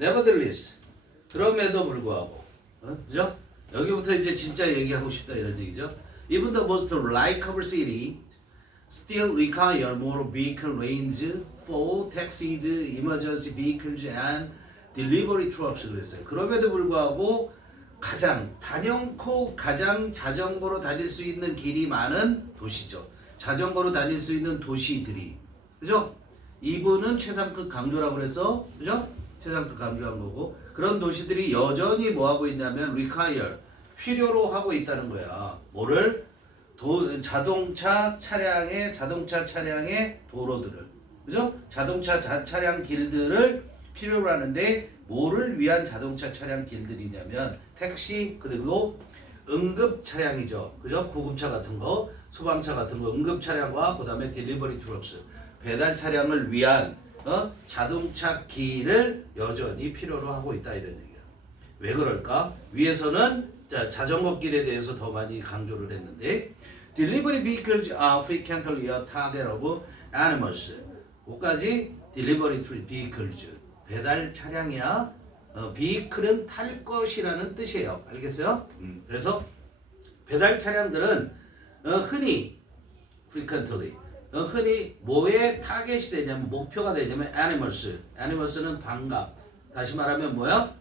nevertheless 그럼에도 불구하고 그죠? 여기부터 이제 진짜 얘기하고 싶다 이런 얘기죠. Even the most likable city still require more vehicle range for taxis, emergency vehicles and delivery trucks 그랬어요. 그럼에도 불구하고 가장 단연코 가장 자전거로 다닐 수 있는 길이 많은 도시죠. 자전거로 다닐 수 있는 도시들이 그죠? 이분은 최상급 강조라고 그래서 그죠? 최상급 강조한 거고 그런 도시들이 여전히 뭐 하고 있냐면 require 필요로 하고 있다는 거야. 뭐를? 자동차 차량의 도로들을 그죠? 자동차 차량 길들을 필요로 하는데 뭐를 위한 자동차 차량 길들이냐면 택시 그리고 응급 차량이죠. 그죠? 구급차 같은 거, 소방차 같은 거 응급 차량과 그다음에 딜리버리 트럭스 배달 차량을 위한 자동차 길을 여전히 필요로 하고 있다 이런 얘기야. 왜 그럴까? 위에서는 자전거 길에 대해서 더 많이 강조를 했는데 delivery vehicles are frequently a target of animals. 그까지 delivery vehicles 배달 차량이야. vehicle은 탈 것이라는 뜻이에요. 알겠어요? 그래서 배달 차량들은 흔히 frequently 흔히 뭐에 타겟이 되냐면 목표가 되냐면 animals는 반갑. 다시 말하면 뭐야?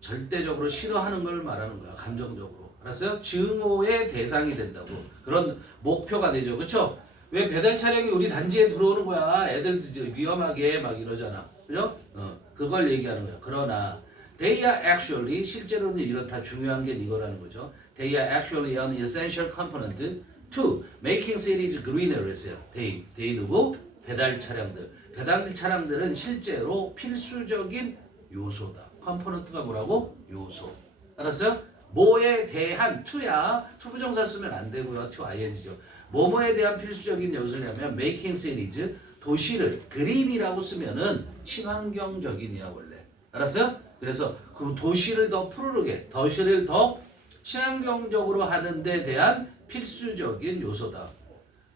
절대적으로 싫어하는 걸 말하는 거야. 감정적으로. 알았어요? 증오의 대상이 된다고. 그런 목표가 되죠. 그쵸? 왜 배달 차량이 우리 단지에 들어오는 거야. 애들 위험하게 막 이러잖아. 그죠? 그걸 얘기하는 거야. 그러나 they are actually 실제로는 이렇다. 중요한 게 이거라는 거죠. They are actually an essential component to making cities greener 했어요. they 누구? 배달 차량들. 배달 차량들은 실제로 필수적인 요소다. 컴포넌트가 뭐라고? 요소. 알았어요? 뭐에 대한 to야. to 부정사 쓰면 안 되고요. to ing죠. 뭐뭐에 대한 필수적인 요소냐면 making cities 도시를 green이라고 쓰면은 친환경적인이야 원래. 알았어요? 그래서 그 도시를 더 푸르르게, 도시를 더 친환경적으로 하는 데 대한 필수적인 요소다.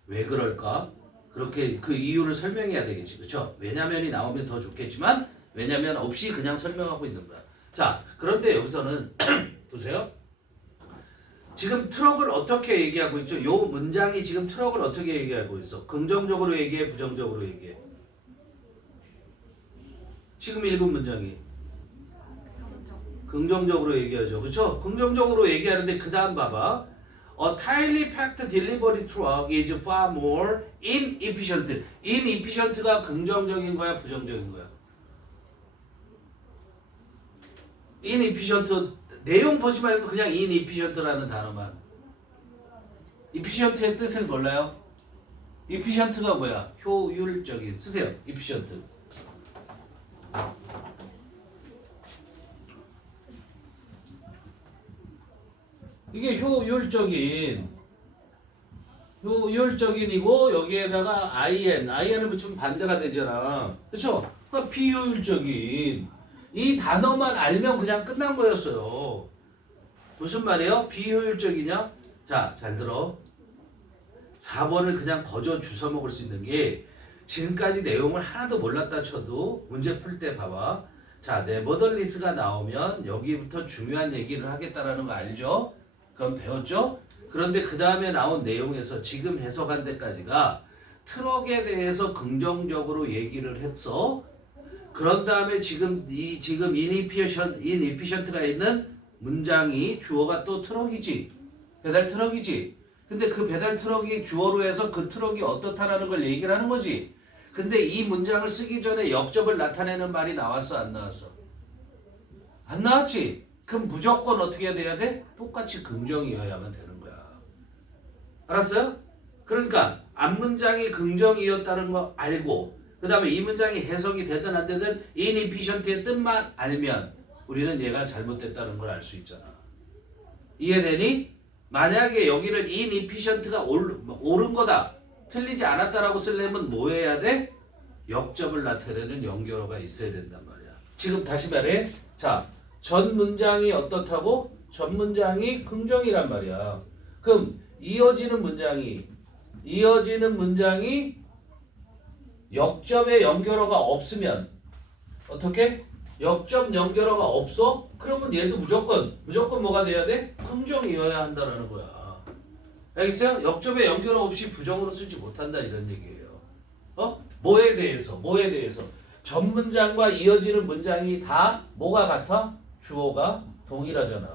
왜 그럴까? 그렇게 그 이유를 설명해야 되겠지. 그렇죠? 왜냐면이 나오면 더 좋겠지만 왜냐면 없이 그냥 설명하고 있는 거야. 자, 그런데 여기서는 보세요. 지금 트럭을 어떻게 얘기하고 있죠? 요 문장이 지금 트럭을 어떻게 얘기하고 있어? 긍정적으로 얘기해, 부정적으로 얘기해? 지금 읽은 문장이 긍정적으로 얘기하죠. 그렇죠? 긍정적으로 얘기하는데 그 다음 봐봐. A tightly packed delivery truck is far more inefficient. inefficient가 긍정적인 거야, 부정적인 거야? inefficient 내용 보지 말고 그냥 inefficient라는 단어만. efficient의 뜻을 몰라요? efficient가 뭐야? 효율적인. 쓰세요. efficient. 이게 효율적인이고 여기에다가 in을 붙이면 반대가 되잖아. 그렇죠? 그러니까 비효율적인. 이 단어만 알면 그냥 끝난 거였어요. 무슨 말이에요? 비효율적이냐? 자, 잘 들어. 4번을 그냥 거저 주워 먹을 수 있는 게 지금까지 내용을 하나도 몰랐다 쳐도 문제 풀 때 봐봐. 자, 네버덜리스가 나오면 여기부터 중요한 얘기를 하겠다라는 거 알죠? 그럼 배웠죠? 그런데 그 다음에 나온 내용에서 지금 해석한 데까지가 트럭에 대해서 긍정적으로 얘기를 했어. 그런 다음에 지금 inefficient가 있는 문장이 주어가 또 트럭이지. 배달 트럭이지. 근데 그 배달 트럭이 주어로 해서 그 트럭이 어떻다라는 걸 얘기를 하는 거지. 근데 이 문장을 쓰기 전에 역접을 나타내는 말이 나왔어, 안 나왔어? 안 나왔지? 그럼 무조건 어떻게 돼야 돼? 똑같이 긍정이어야만 되는 거야. 알았어요? 그러니까 앞문장이 긍정이었다는 거 알고 그 다음에 이 문장이 해석이 되든 안 되든 inefficient의 뜻만 알면 우리는 얘가 잘못됐다는 걸 알 수 있잖아. 이해되니? 만약에 여기를 inefficient가 옳은 거다. 틀리지 않았다라고 쓰려면 뭐 해야 돼? 역접을 나타내는 연결어가 있어야 된단 말이야. 지금 다시 말해. 자, 전 문장이 어떻다고? 전 문장이 긍정이란 말이야. 그럼 이어지는 문장이 역접의 연결어가 없으면 어떻게? 역점 연결어가 없어? 그러면 얘도 무조건 뭐가 돼야 돼? 긍정이어야 한다라는 거야. 알겠어요? 역점에 연결어 없이 부정으로 쓰지 못한다 이런 얘기예요. 뭐에 대해서? 전 문장과 이어지는 문장이 다 뭐가 같아? 주어가 동일하잖아.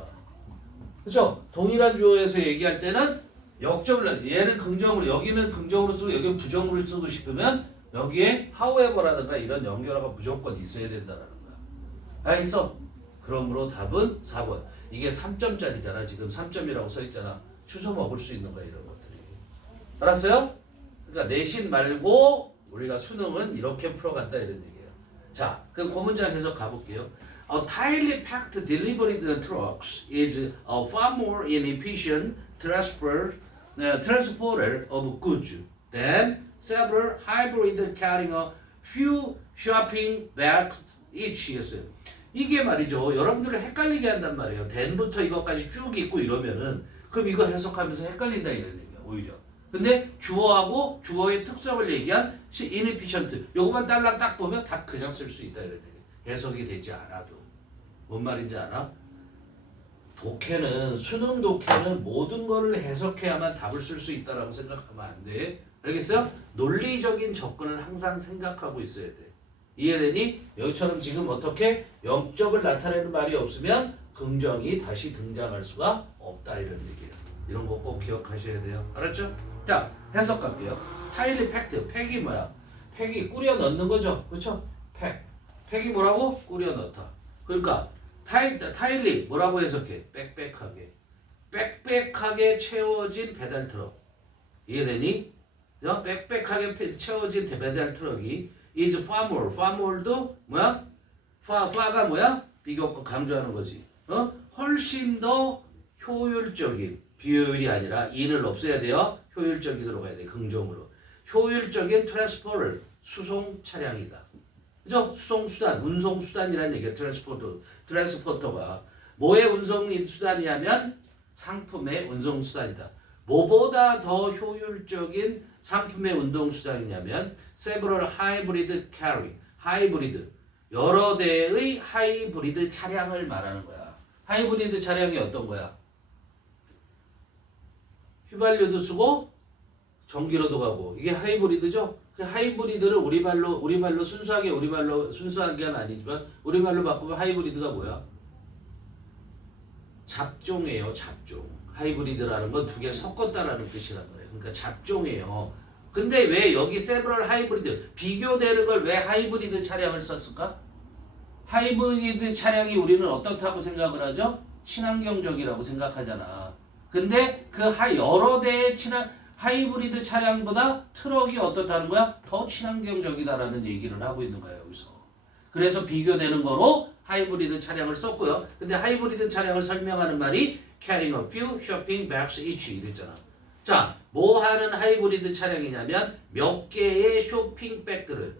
그렇죠? 동일한 주어에서 얘기할 때는 역점을 얘는 긍정으로 여기는 긍정으로 쓰고 여기는 부정으로 쓰고 싶으면 여기에 however라든가 이런 연결어가 무조건 있어야 된다라는 거야. 알겠어? 그러므로 답은 4번. 이게 3점짜리잖아. 지금 3점이라고 써 있잖아. 주워 먹을 수 있는 거야 이런 것들이. 알았어요? 그러니까 내신 말고 우리가 수능은 이렇게 풀어간다 이런 얘기예요. 자, 그럼 그 문장 해석 가볼게요. A tightly packed delivery trucks is a far more inefficient transporter of goods than several hybrid carrying a few shopping bags each. 였어요. 이게 말이죠. 여러분들을 헷갈리게 한단 말이에요. then부터 이것까지 쭉 있고 이러면은 그럼 이거 해석하면서 헷갈린다 이런 얘기야. 오히려. 근데 주어하고 주어의 특성을 얘기한 inefficient 요거만 딸랑 딱 보면 답 그냥 쓸 수 있다 이런 얘기. 해석이 되지 않아도. 뭔 말인지 알아? 수능 독해는 모든 거를 해석해야만 답을 쓸 수 있다라고 생각하면 안 돼. 알겠어요? 논리적인 접근을 항상 생각하고 있어야 돼. 이해되니? 여기처럼 지금 어떻게 영점을 나타내는 말이 없으면 긍정이 다시 등장할 수가 없다 이런 얘기예요. 이런 거 꼭 기억하셔야 돼요. 알았죠? 자, 해석 갈게요. 타일리 팩트. 팩이 뭐야? 팩이 꾸려 넣는 거죠. 그렇죠? 팩이 뭐라고? 꾸려 넣다. 그러니까 타일리 뭐라고 해석해? 빽빽하게 채워진 배달 트럭. 이해되니? 빽빽하게 채워진 배달 트럭이 is far more도 뭐야? far가 뭐야? 비교과 강조하는 거지. 훨씬 더 효율적인 비효율이 아니라 in을 없애야 돼요. 효율적이도록 가야 돼. 긍정으로. 효율적인 트랜스포터 수송 차량이다. 그죠? 수송수단, 운송수단이라는 얘기야. 트랜스포터가 뭐의 운송수단이냐면 상품의 운송수단이다. 뭐보다 더 효율적인 상품의 운송수단이냐면 several hybrid carry, 하이브리드 여러 대의 하이브리드 차량을 말하는 거야. 하이브리드 차량이 어떤 거야? 휘발유도 쓰고 전기로도 가고 이게 하이브리드죠. 그 하이브리드를 우리말로 순수한 게 아니지만 우리말로 바꾸면 하이브리드가 뭐야? 잡종이에요. 잡종. 하이브리드라는 건 두 개 섞었다라는 뜻이란 말이에요. 그러니까 잡종이에요. 근데 왜 여기 several 하이브리드 비교되는 걸 왜 하이브리드 차량을 썼을까? 하이브리드 차량이 우리는 어떻다고 생각을 하죠? 친환경적이라고 생각하잖아. 근데 그 여러 대의 하이브리드 차량보다 트럭이 어떻다는 거야? 더 친환경적이다라는 얘기를 하고 있는 거야 여기서. 그래서 비교되는 거로 하이브리드 차량을 썼고요. 근데 하이브리드 차량을 설명하는 말이 carrying a few shopping bags each 이랬잖아. 자, 뭐 하는 하이브리드 차량이냐면 몇 개의 쇼핑백들을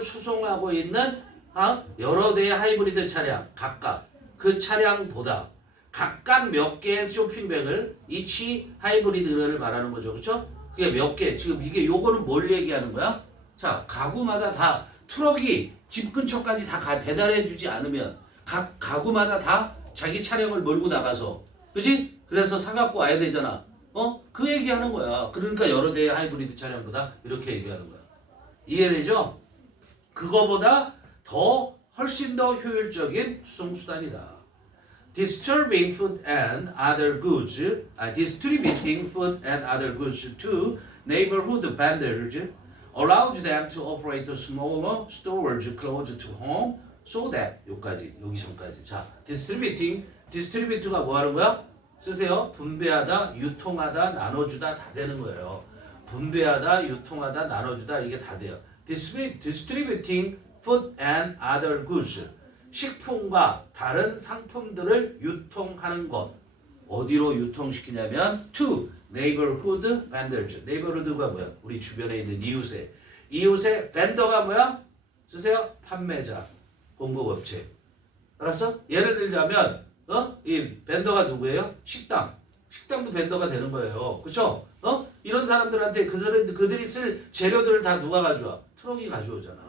수송하고 있는 여러 대의 하이브리드 차량 각각 그 차량보다 각각 몇 개의 쇼핑백을 each 하이브리드를 말하는 거죠. 그렇죠? 그게 몇 개. 지금 이게 요거는 뭘 얘기하는 거야? 자, 가구마다 다 트럭이 집 근처까지 다 배달해 주지 않으면 각 가구마다 다 자기 차량을 몰고 나가서 그지? 그래서 사갖고 와야 되잖아. 그 얘기하는 거야. 그러니까 여러 대의 하이브리드 차량보다 이렇게 얘기하는 거야. 이해되죠? 그거보다 훨씬 더 효율적인 수송수단이다. Distributing food and other goods to neighborhood vendors allows them to operate smaller stores close to home so that 여기 전까지. 자, distribute가 뭐 하는 거야? 쓰세요. 분배하다, 유통하다, 나눠주다 다 되는 거예요. 분배하다, 유통하다, 나눠주다 이게 다 돼요. Distributing food and other goods. 식품과 다른 상품들을 유통하는 것. 어디로 유통시키냐면 to neighborhood vendors. neighborhood가 뭐야? 우리 주변에 있는 이웃의 vendor가 뭐야? 쓰세요. 판매자, 공급업체. 알았어? 예를 들자면 이 vendor가 누구예요? 식당도 vendor가 되는 거예요. 그렇죠? 이런 사람들한테 그들이 쓸 재료들을 다 누가 가져와? 트럭이 가져오잖아.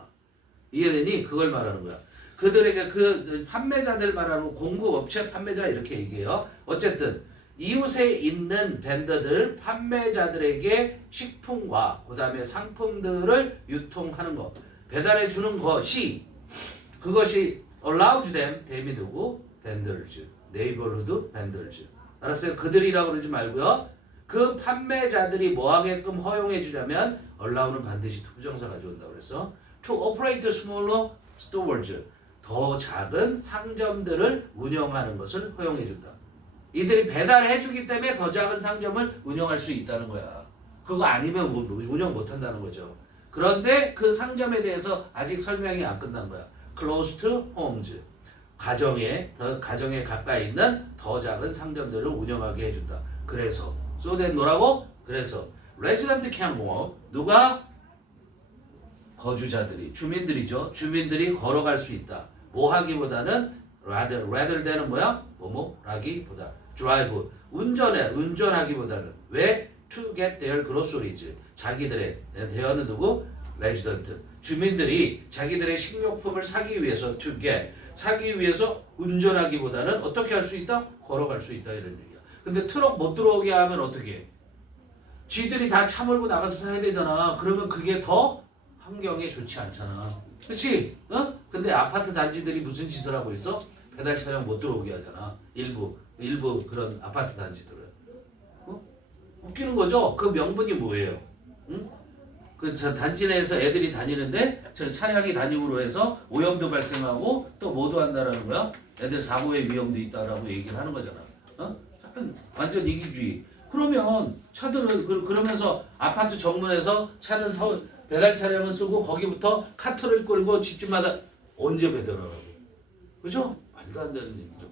이해되니? 그걸 말하는 거야. 그들에게 그 판매자들 말하는 공급업체 판매자 이렇게 얘기해요. 어쨌든 이웃에 있는 벤더들 판매자들에게 식품과 그 다음에 상품들을 유통하는 것 배달해 주는 것이 그것이 allows them 댐이 누구? vendors neighborhood vendors 알았어요? 그들이라고 그러지 말고요. 그 판매자들이 뭐 하게끔 허용해 주냐면 allow는 반드시 투부정사 가져온다고 그랬어. to operate smaller stores 더 작은 상점들을 운영하는 것을 허용해 준다. 이들이 배달해 주기 때문에 더 작은 상점을 운영할 수 있다는 거야. 그거 아니면 운영 못 한다는 거죠. 그런데 그 상점에 대해서 아직 설명이 안 끝난 거야. close to homes 가정에 가까이 있는 더 작은 상점들을 운영하게 해준다. 그래서 so that 뭐라고? 그래서 resident can walk 누가? 거주자들이 주민들이죠. 주민들이 걸어갈 수 있다. 뭐 하기보다는 rather than은 뭐야? 뭐뭐라기보다 drive 운전하기보다는 왜? to get their groceries 자기들의 대어는 누구? resident 주민들이 자기들의 식료품을 사기 위해서 to get 사기 위해서 운전하기보다는 어떻게 할 수 있다? 걸어갈 수 있다 이런 얘기야. 근데 트럭 못 들어오게 하면 어떻게 해? 쥐들이 다 차 몰고 나가서 사야 되잖아. 그러면 그게 더 환경에 좋지 않잖아. 그렇지? 어? 근데 아파트 단지들이 무슨 짓을 하고 있어? 배달 차량 못 들어오게 하잖아. 일부 그런 아파트 단지들은. 어? 웃기는 거죠? 그 명분이 뭐예요? 응? 그 단지 내에서 애들이 다니는데 저 차량이 다님으로 해서 오염도 발생하고 또 뭐도 한다라는 거야? 애들 사고의 위험도 있다라고 얘기를 하는 거잖아. 어? 약간 완전 이기주의. 그러면 차들은 그러면서 아파트 정문에서 차는 배달 차량을 쓰고 거기부터 카트를 끌고 집집마다 언제 배달하라고? 그죠? 말도 안 되는 얘기죠.